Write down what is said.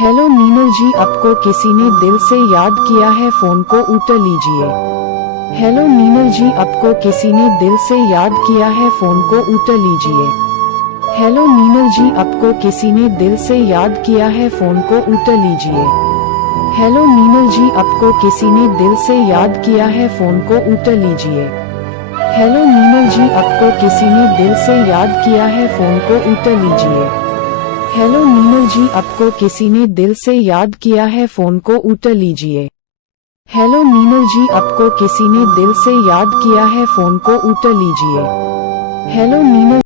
Hello Meenal जी, आपको किसी ने दिल से याद किया है, फोन को उठा लीजिए। हेलो मीनल जी, आपको किसी ने दिल से याद किया है, फोन को उठा लीजिए। हेलो मीनल जी, आपको किसी ने दिल से याद किया है, फोन को उठा लीजिए। हेलो मीनल जी, आपको किसी ने दिल से याद किया है, फोन को उठा लीजिए। हेलो मीनल जी, आपको किसी ने दिल से याद किया है, फोन को उठा लीजिए। हेलो मीनल जी, आपको किसी ने दिल से याद किया है, फोन को उठा लीजिए। हेलो मीनल जी, आपको किसी ने दिल से याद किया है, फोन को उठा लीजिए। हेलो मीनल